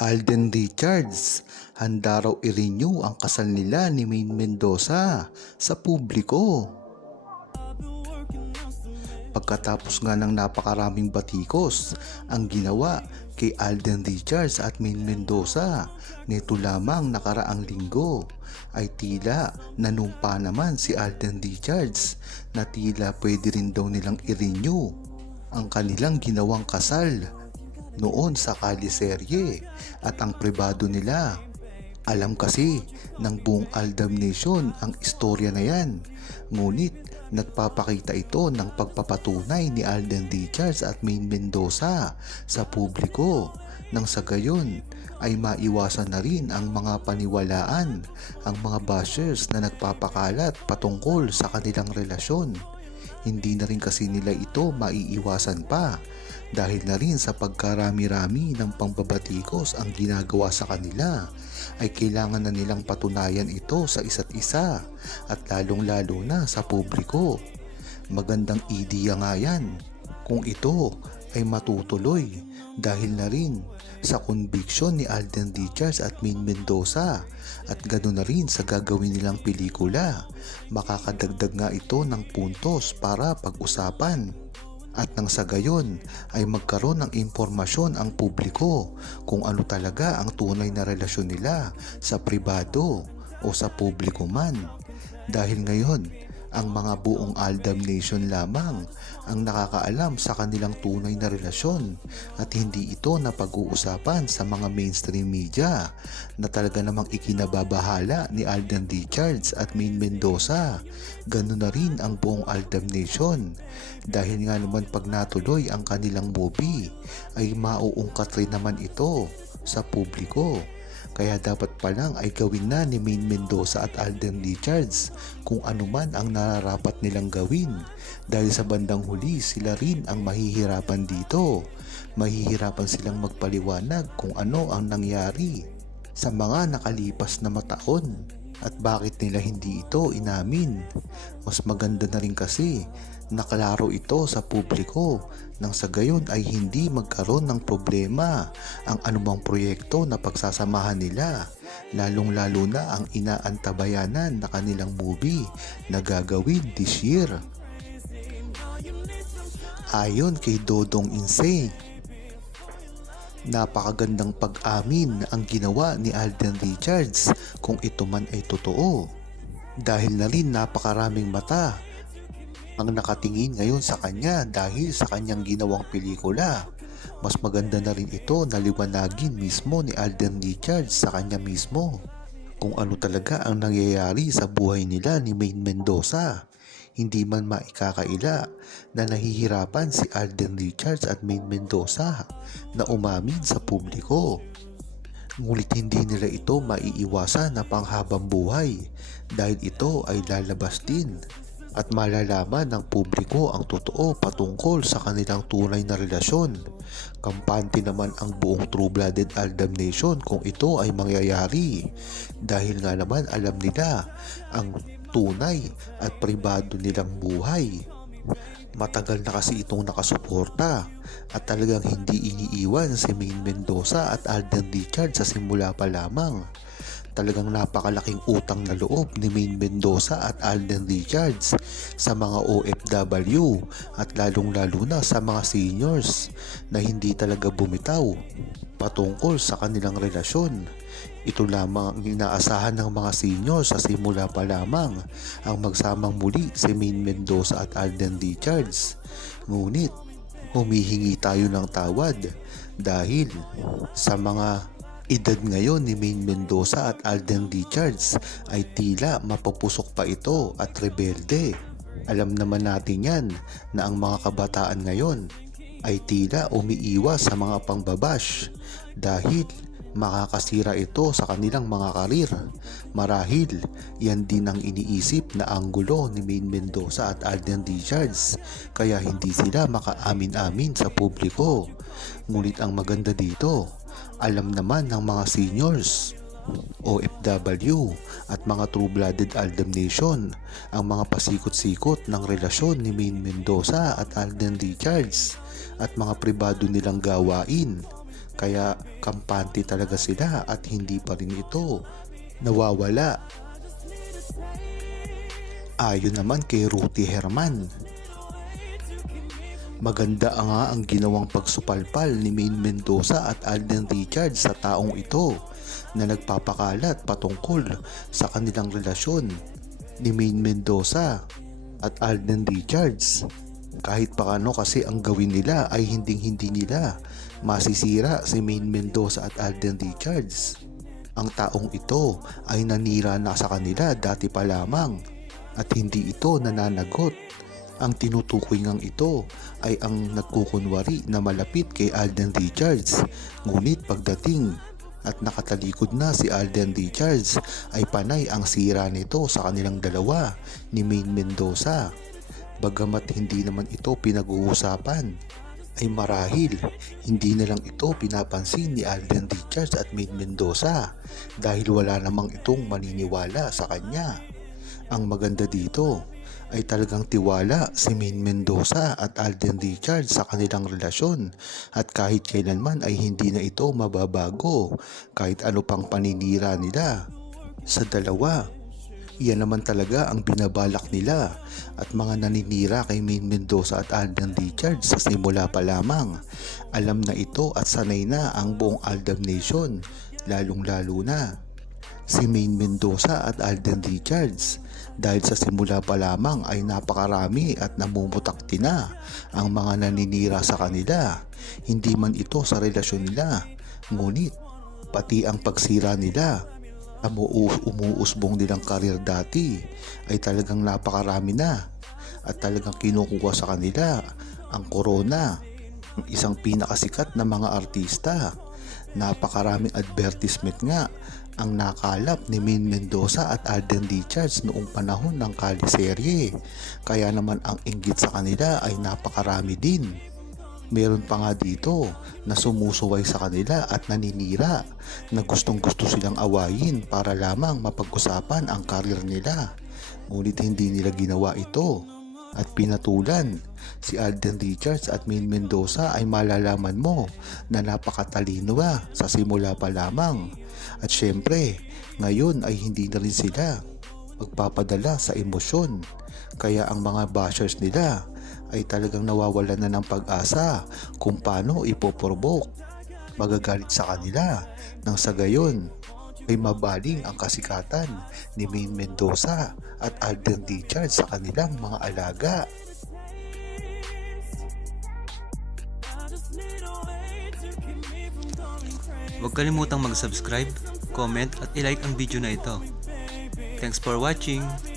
Alden Richards, handa raw i-renew ang kasal nila ni Maine Mendoza sa publiko. Pagkatapos nga ng napakaraming batikos ang ginawa kay Alden Richards at Maine Mendoza nito lamang nakaraang linggo ay tila nanumpa naman si Alden Richards na tila pwede rin daw nilang i-renew ang kanilang ginawang kasal noon sa kaliserye at ang pribado nila. Alam kasi ng buong Aldam Nation ang istorya na yan. Ngunit nagpapakita ito ng pagpapatunay ni Alden Richards at Maine Mendoza sa publiko nang sa gayon ay maiwasan na rin ang mga paniwalaan, ang mga bashers na nagpapakalat patungkol sa kanilang relasyon. Hindi na rin kasi nila ito maiiwasan pa dahil na rin sa pagkarami-rami ng pangbabatikos ang ginagawa sa kanila ay kailangan na nilang patunayan ito sa isa't isa at lalong-lalo na sa publiko. Magandang ideya nga yan kung ito ay matutuloy dahil na rin sa conviction ni Alden Richards at Min Mendoza at ganoon na rin sa gagawin nilang pelikula. Makakadagdag nga ito ng puntos para pag-usapan at nang sa gayon ay magkaroon ng impormasyon ang publiko kung ano talaga ang tunay na relasyon nila sa pribado o sa publiko man. Dahil ngayon, ang mga buong Aldam Nation lamang ang nakakaalam sa kanilang tunay na relasyon at hindi ito na pag-uusapan sa mga mainstream media na talaga namang ikinababahala ni Alden Richards at Maine Mendoza. Ganun na rin ang buong Aldam Nation dahil nga naman pag natuloy ang kanilang movie ay mauungkat rin naman ito sa publiko. Kaya dapat pa lang ay gawin na ni Maine Mendoza at Alden Richards kung ano man ang nararapat nilang gawin dahil sa bandang huli sila rin ang mahihirapan dito. Mahihirapan silang magpaliwanag kung ano ang nangyari sa mga nakalipas na mataon at bakit nila hindi ito inamin. Mas maganda na rin kasi nakalaro ito sa publiko nang sa gayon ay hindi magkaroon ng problema ang anumang proyekto na pagsasamahan nila lalong lalo na ang inaantabayanan na kanilang movie na gagawin this year. Ayon kay Dodong Insane, napakagandang pag-amin ang ginawa ni Alden Richards kung ito man ay totoo. Dahil na rin napakaraming mata ang nakatingin ngayon sa kanya dahil sa kanyang ginawang pelikula. Mas maganda na rin ito na liwanagin mismo ni Alden Richards sa kanya mismo kung ano talaga ang nangyayari sa buhay nila ni Maine Mendoza. Hindi man maikakaila na nahihirapan si Alden Richards at Maine Mendoza na umamin sa publiko. Ngunit hindi nila ito maiiwasan na panghabang buhay dahil ito ay lalabas din at malalaman ng publiko ang totoo patungkol sa kanilang tunay na relasyon. Kampante naman ang buong True-Blooded Aldam Nation kung ito ay mangyayari dahil nga naman alam nila ang tunay at pribado nilang buhay. Matagal na kasi itong nakasuporta at talagang hindi iniiwan si Maine Mendoza at Alden Richard sa simula pa lamang. Talagang napakalaking utang na loob ni Maine Mendoza at Alden Richards sa mga OFW at lalong lalo na sa mga seniors na hindi talaga bumitaw patungkol sa kanilang relasyon. Ito lamang ang inaasahan ng mga seniors sa simula pa lamang ang magsamang muli si Maine Mendoza at Alden Richards. Ngunit humihingi tayo ng tawad dahil sa mga edad ngayon ni Maine Mendoza at Alden Richards ay tila mapupusok pa ito at rebelde. Alam naman natin yan na ang mga kabataan ngayon ay tila umiiwas sa mga pangbabash dahil makakasira ito sa kanilang mga karir. Marahil, yan din ang iniisip na anggulo ni Maine Mendoza at Alden Richards kaya hindi sila makaamin-amin sa publiko. Ngunit ang maganda dito, alam naman ng mga seniors, OFW at mga true-blooded Aldam Nation ang mga pasikot-sikot ng relasyon ni Maine Mendoza at Alden Richards at mga pribado nilang gawain Kaya kampante talaga sila at hindi pa rin ito nawawala. Ayon naman kay Ruty Herman, Maganda nga ang ginawang pagsupalpal ni Maine Mendoza at Alden Richards sa taong ito na nagpapakalat patungkol sa kanilang relasyon ni Maine Mendoza at Alden Richards. Kahit paano kasi ang gawin nila ay hinding hindi nila masisira si Maine Mendoza at Alden Richards. Ang taong ito ay nanira na sa kanila dati pa lamang at hindi ito nananagot ang tinutukoy ngang ito ay ang nagkukunwari na malapit kay Alden Richards. Ngunit pagdating at nakatalikod na si Alden Richards ay panay ang sira nito sa kanilang dalawa ni Maine Mendoza. Bagamat hindi naman ito pinag-uusapan, ay marahil hindi na lang ito pinapansin ni Alden Richards at Maine Mendoza dahil wala namang itong maniniwala sa kanya. Ang maganda dito ay talagang tiwala si Maine Mendoza at Alden Richards sa kanilang relasyon at kahit kailanman ay hindi na ito mababago kahit ano pang paninira nila sa dalawa. Iyan naman talaga ang binabalak nila at mga naninira kay Maine Mendoza at Alden Richards sa simula pa lamang. Alam na ito at sanay na ang buong Aldam Nation, lalong lalo na si Maine Mendoza at Alden Richards dahil sa simula pa lamang ay napakarami at namumutakti na ang mga naninira sa kanila. Hindi man ito sa relasyon nila, ngunit pati ang pagsira nila ang umuus- umuusbong nilang karir dati ay talagang napakarami na at talagang kinukuha sa kanila ang corona, ang isang pinakasikat na mga artista. Napakaraming advertisement nga ang nakalap ni Min Mendoza at Alden Richards noong panahon ng kaliserye. Kaya naman ang inggit sa kanila ay napakarami din. Meron pa nga dito na sumusuway sa kanila at naninira na gustong gusto silang awayin para lamang mapag-usapan ang karir nila. Ngunit hindi nila ginawa ito at pinatulan. Si Alden Richards at Min Mendoza ay malalaman mo na napakatalino ba sa simula pa lamang. At syempre, ngayon ay hindi na rin sila magpapadala sa emosyon. Kaya ang mga bashers nila ay talagang nawawalan na ng pag-asa kung paano ipoprovoke. Magagalit sa kanila nang sa gayon ay mabaling ang kasikatan ni Maine Mendoza at Alden Richards sa kanilang mga alaga. Huwag kalimutang mag-subscribe, comment at ilike ang video na ito. Thanks for watching!